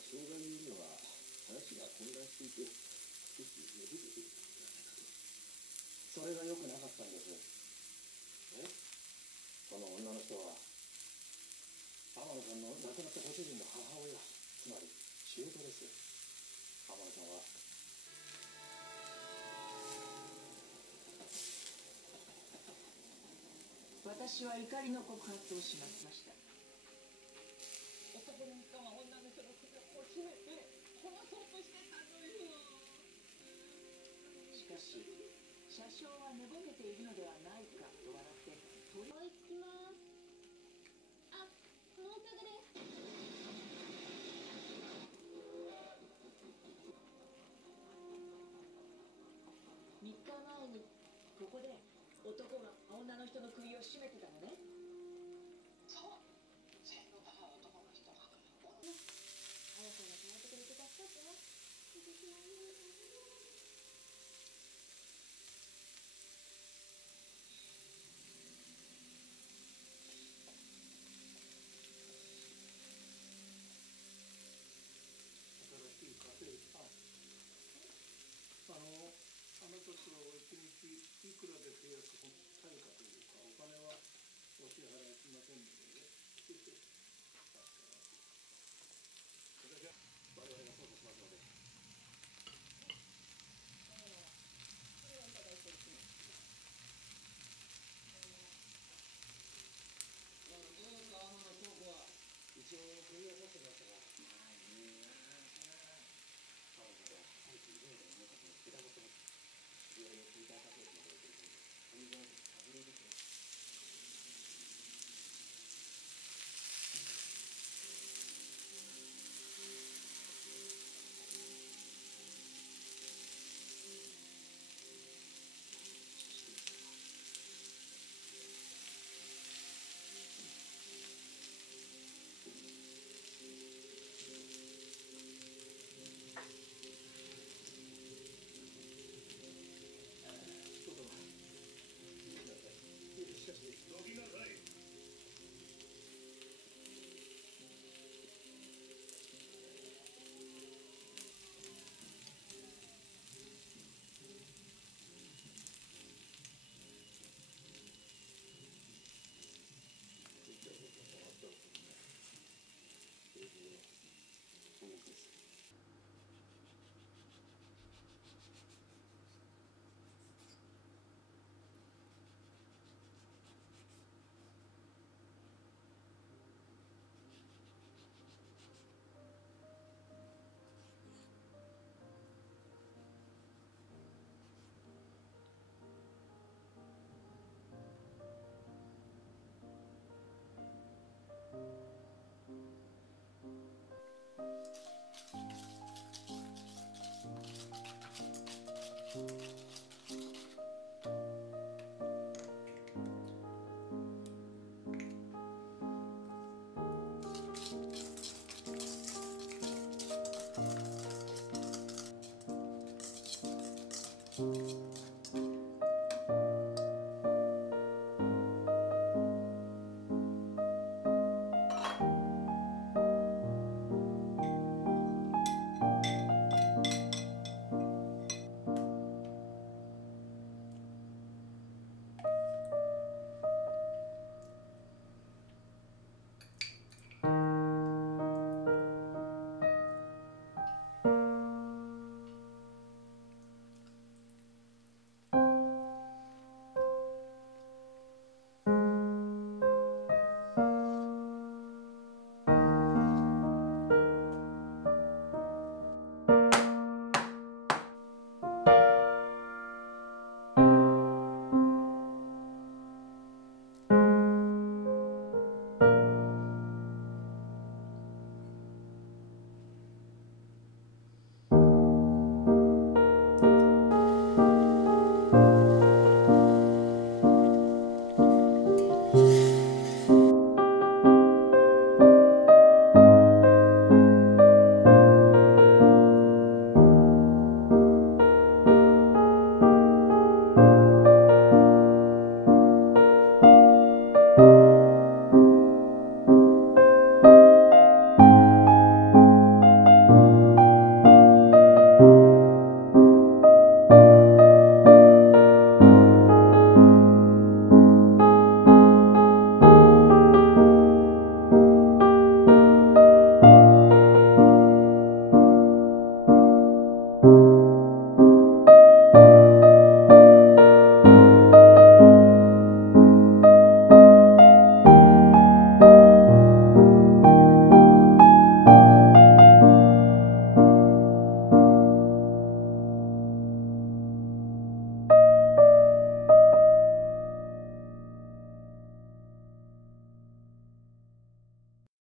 障害によるのは話が混乱していて少しよぶれているのではないかと。それが良くなかったんです。その女の人は天野さんの亡くなったご主人の母親、つまり舅です。天野さんは私は怒りの告発をしました。男の人は女の人の首を絞めて殺そうとしてたのよ。しかし車掌は寝ぼけているのではないかと笑って追いつきます。あ、もうすぐです。3日前にここで男が女の人の首を絞めてたのね。そう。全部が男の人があやさんが変えてくれて助かったわ。新しい家政婦さん、あの時は1日いくらで契約対価というかお金はお支払いしませんので、私は我々が捜査しますので。これはいただいておきます。どうですか、天野京子は。一応首を取ってましたが、彼女は最近例の女たちの手玉と知り合いのフィーター家政婦まで送り込んで神々外れですね。どきなさい。うん。